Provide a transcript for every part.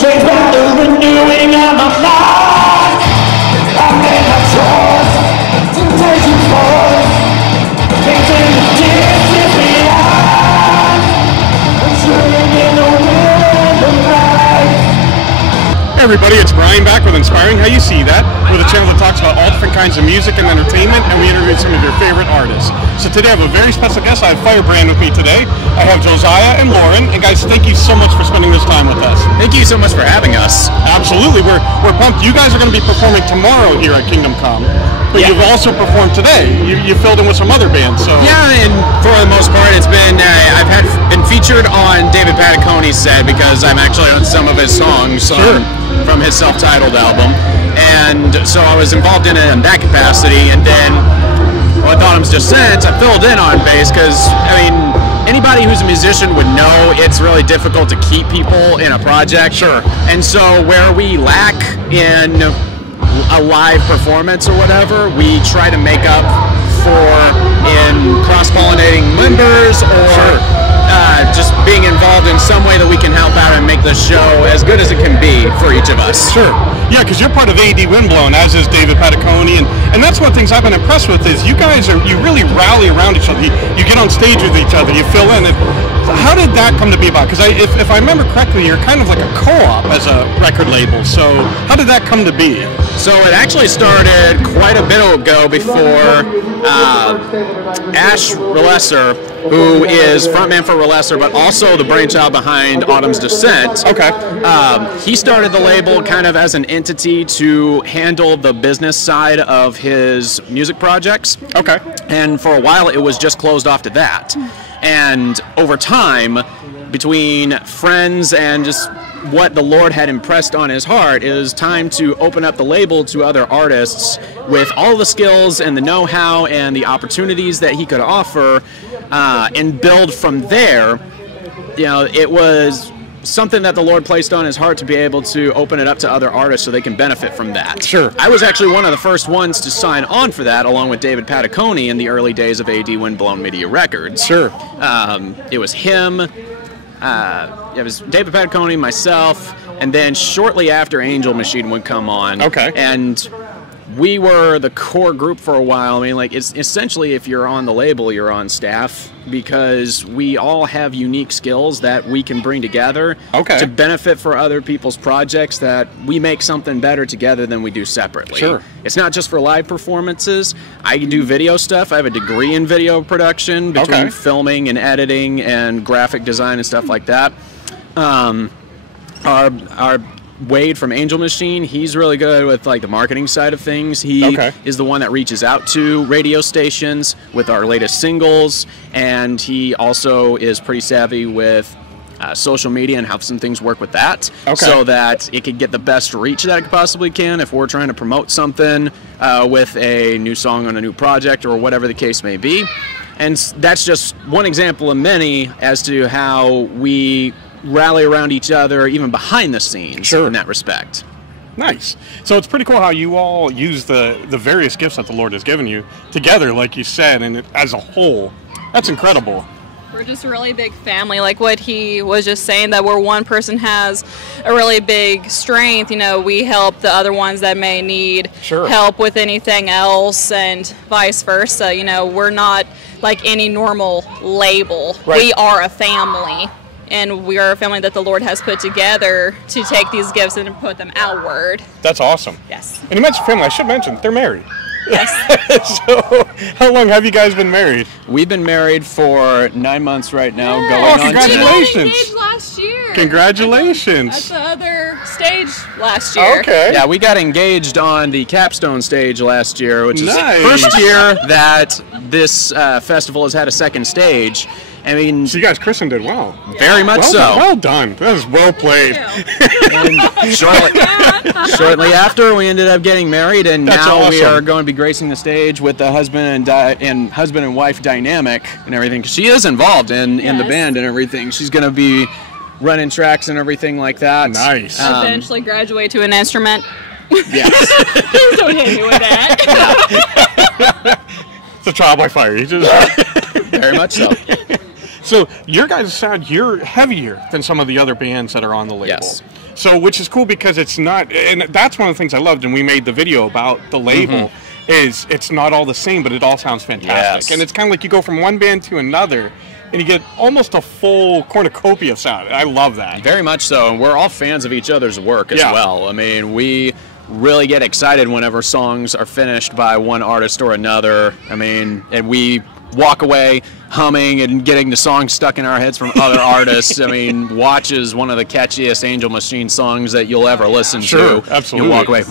Changed by the renewing of my mind. I made my choice. Temptation force. Painting the distance behind. I'm swimming in the wind of life. Hey everybody, it's Brian back with Inspiring How You See That. We're the channel that talks about all different kinds of music and entertainment, and we interview some of your favorite artists. So today I have a very special guest. I have Firebrand with me today. I have Josiah and Lauren, and guys, thank you so much for spending this time with us. Thank you so much for having us. Absolutely, we're pumped. You guys are going to be performing tomorrow here at Kingdom Come, but you've also performed today. You filled in with some other bands. So yeah, and for the most part, it's been I've been featured on David Patacone's set because I'm actually on some of his songs from his self-titled album, and so I was involved in it in that capacity. And then with Autumn's Descent, I filled in on bass because anybody who's a musician would know it's really difficult to keep people in a project. Sure. And so where we lack in a live performance or whatever, we try to make up for in cross-pollinating members or just being involved in some way that we can help out and make the show as good as it can be for each of us. Sure. Yeah, because you're part of AD Windblown, as is David Patacone, and that's one of the things I've been impressed with is you guys you really rally around each other. You get on stage with each other, you fill in. How did that come to be about? Because if I remember correctly, you're kind of like a co-op as a record label. So how did that come to be? So it actually started quite a bit ago before Ash Relesser, who is frontman for Relesser, but also the brainchild behind Autumn's Descent. Okay. He started the label kind of as an entity to handle the business side of his music projects. Okay. And for a while, it was just closed off to that. And over time, between friends and just what the Lord had impressed on his heart, it was time to open up the label to other artists with all the skills and the know-how and the opportunities that he could offer, and build from there. You know, it was something that the Lord placed on his heart to be able to open it up to other artists so they can benefit from that. Sure. I was actually one of the first ones to sign on for that, along with David Patacone in the early days of AD Windblown Media Records. Sure. It was him, it was David Patacone, myself, and then shortly after Angel Machine would come on. Okay. And we were the core group for a while. I mean, like, it's essentially, if you're on the label, you're on staff, because we all have unique skills that we can bring together to benefit for other people's projects, that we make something better together than we do separately. Sure. It's not just for live performances. I do video stuff. I have a degree in video production between filming and editing and graphic design and stuff like that. Our Wade from Angel Machine, he's really good with like the marketing side of things. He is the one that reaches out to radio stations with our latest singles, and he also is pretty savvy with social media and how some things work with that, so that it could get the best reach that it possibly can if we're trying to promote something with a new song on a new project or whatever the case may be. And that's just one example of many as to how we rally around each other, even behind the scenes, in that respect. Nice. So it's pretty cool how you all use the various gifts that the Lord has given you together, like you said, and as a whole. That's incredible. We're just a really big family, like what he was just saying, that where one person has a really big strength, you know, we help the other ones that may need help with anything else, and vice versa. You know, we're not like any normal label. We are a family. And we are a family that the Lord has put together to take these gifts and put them outward. That's awesome. Yes. And you mentioned family. I should mention, they're married. Yes. So, how long have you guys been married? We've been married for 9 months right now. Congratulations. We got engaged last year. Congratulations. At the other stage last year. Okay. Yeah, we got engaged on the capstone stage last year, which is the Nice. first year that this festival has had a second stage. I mean, So you guys christened it well. very much Well so. done. Well done. That was well played. And shortly after, we ended up getting married, and That's now we awesome. are going to be gracing the stage with the husband and wife dynamic and everything. 'Cause she is involved in the band and everything. She's going to be running tracks and everything like that. Nice. Eventually graduate to an instrument. Yes. Don't hit me with that. It's a trial by fire. You just Very much so. So your guys' sound, you're heavier than some of the other bands that are on the label. Yes. So, which is cool because it's not, and that's one of the things I loved, and we made the video about the label, is it's not all the same, but it all sounds fantastic. And it's kind of like you go from one band to another, and you get almost a full cornucopia of sound. I love that. Very much so, and we're all fans of each other's work as well. I mean, we really get excited whenever songs are finished by one artist or another. I mean, and we walk away humming and getting the songs stuck in our heads from other artists. I mean, Watch is one of the catchiest Angel Machine songs that you'll ever listen to. Absolutely. You walk away.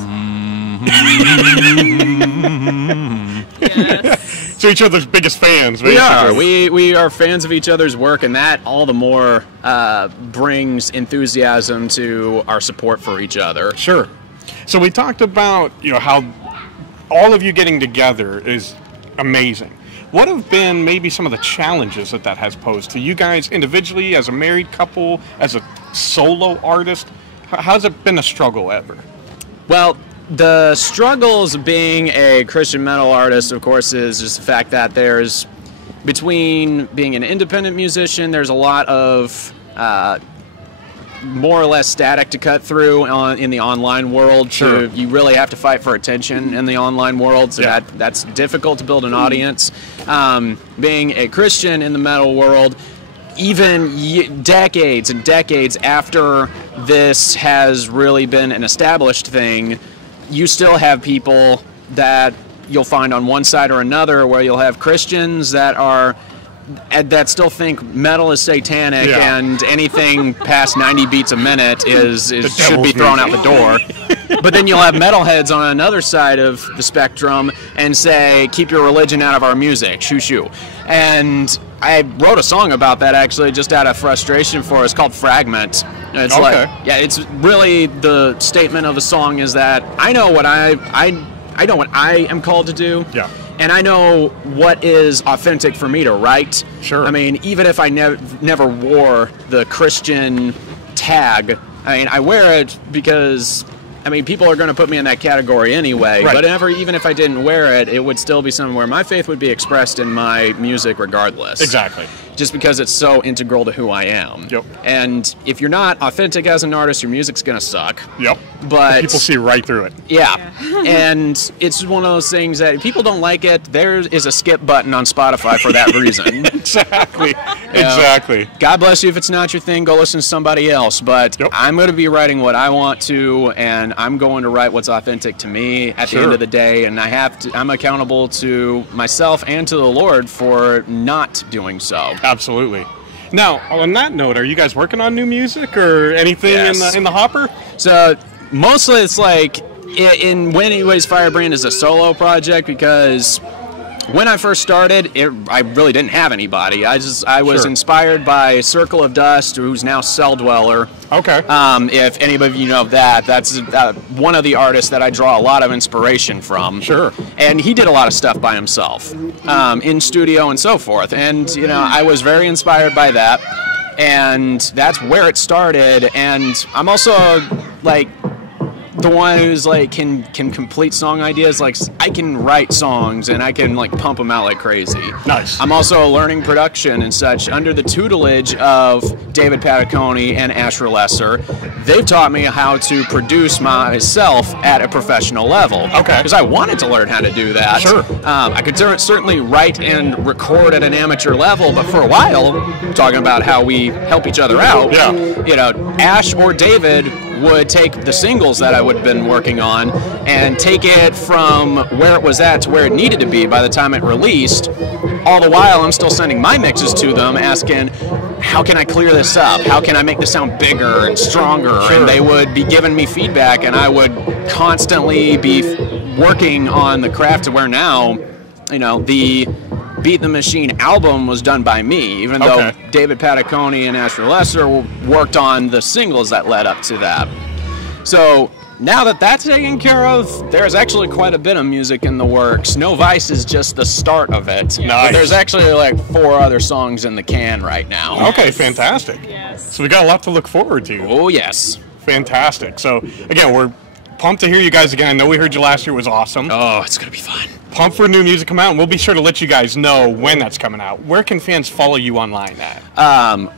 Yes. So each other's biggest fans, basically. We are fans of each other's work, and that all the more brings enthusiasm to our support for each other. Sure. So we talked about, you know, how all of you getting together is amazing. What have been maybe some of the challenges that has posed to you guys individually, as a married couple, as a solo artist? How's it been a struggle ever? Well, the struggles being a Christian metal artist, of course, is just the fact that there's, between being an independent musician, there's a lot of more or less static to cut through in the online world. Sure. You really have to fight for attention in the online world, so that's difficult to build an audience. Being a Christian in the metal world, even decades and decades after this has really been an established thing, you still have people that you'll find on one side or another, where you'll have Christians that still think metal is satanic and anything past 90 beats a minute should be thrown out the door. But then you'll have metalheads on another side of the spectrum and say, keep your religion out of our music, shoo shoo. And I wrote a song about that, actually, just out of frustration for us, called Fragment. It's it's really, the statement of the song is that I know what I know what I am called to do. Yeah. And I know what is authentic for me to write. Sure. I mean, even if I never wore the Christian tag, I mean, I wear it because, I mean, people are going to put me in that category anyway. Right. But even if I didn't wear it, it would still be somewhere my faith would be expressed in my music regardless. Exactly. Just because it's so integral to who I am. Yep. And if you're not authentic as an artist, your music's going to suck. Yep. But people see right through it. Yeah. And it's one of those things that if people don't like it, there is a skip button on Spotify for that reason. Exactly. Exactly. God bless you if it's not your thing, go listen to somebody else. But I'm going to be writing what I want to, and I'm going to write what's authentic to me at the end of the day. And I'm accountable to myself and to the Lord for not doing so. Absolutely. Now, on that note, are you guys working on new music or anything in the hopper? So mostly it's like, in Anyways, Firebrand is a solo project, because when I first started, I really didn't have anybody. I was inspired by Circle of Dust, who's now Cell Dweller. Okay. If any of you know that, that's one of the artists that I draw a lot of inspiration from. Sure. And he did a lot of stuff by himself, in studio and so forth. And, you know, I was very inspired by that. And that's where it started. And I'm also, like, the one who's like can complete song ideas. Like, I can write songs and I can like pump them out like crazy. Nice. I'm also learning production and such under the tutelage of David Pataconi and Asher Lesser. They've taught me how to produce myself at a professional level. Okay. Because I wanted to learn how to do that. Sure. I could certainly write and record at an amateur level, but for a while, talking about how we help each other out. Yeah. You know, Ash or David would take the singles that I would have been working on and take it from where it was at to where it needed to be by the time it released. All the while, I'm still sending my mixes to them, asking, how can I clear this up? How can I make this sound bigger and stronger? Sure. And they would be giving me feedback, and I would constantly be working on the craft to where now, you know, the Beat the Machine album was done by me, even though David Pataconi and Asher Lesser worked on the singles that led up to that. So now that that's taken care of, there's actually quite a bit of music in the works. No Vice is just the start of it. Nice. But there's actually like 4 other songs in the can right now. Okay, fantastic. Yes. So we got a lot to look forward to. Oh, yes. Fantastic. So, again, we're pumped to hear you guys again. I know we heard you last year. It was awesome. Oh, it's going to be fun. Pumped for new music come out, and we'll be sure to let you guys know when that's coming out. Where can fans follow you online at?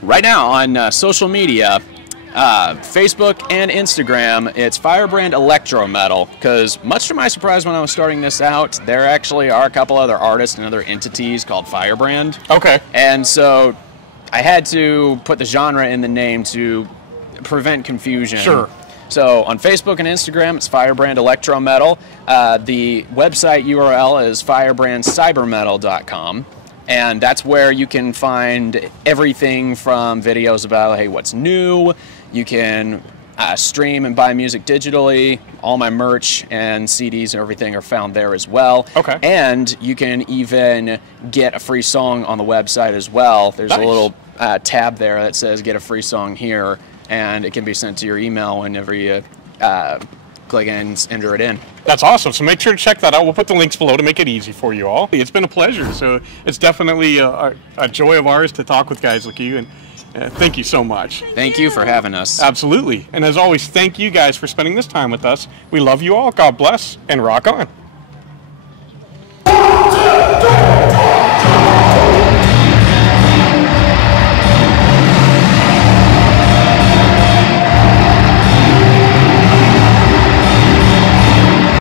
Right now on social media, Facebook and Instagram, it's Firebrand Electro Metal, because much to my surprise when I was starting this out, there actually are a couple other artists and other entities called Firebrand. Okay. And so I had to put the genre in the name to prevent confusion. Sure. So on Facebook and Instagram, it's Firebrand Electro Metal. The website URL is firebrandcybermetal.com. And that's where you can find everything from videos about, hey, what's new. You can stream and buy music digitally. All my merch and CDs and everything are found there as well. Okay. And you can even get a free song on the website as well. There's a little tab there that says get a free song here, and it can be sent to your email whenever you click and enter it in. That's awesome. So make sure to check that out. We'll put the links below to make it easy for you all. It's been a pleasure. So it's definitely a joy of ours to talk with guys like you, and thank you so much. Thank you for having us. Absolutely. And as always, thank you guys for spending this time with us. We love you all. God bless, and rock on.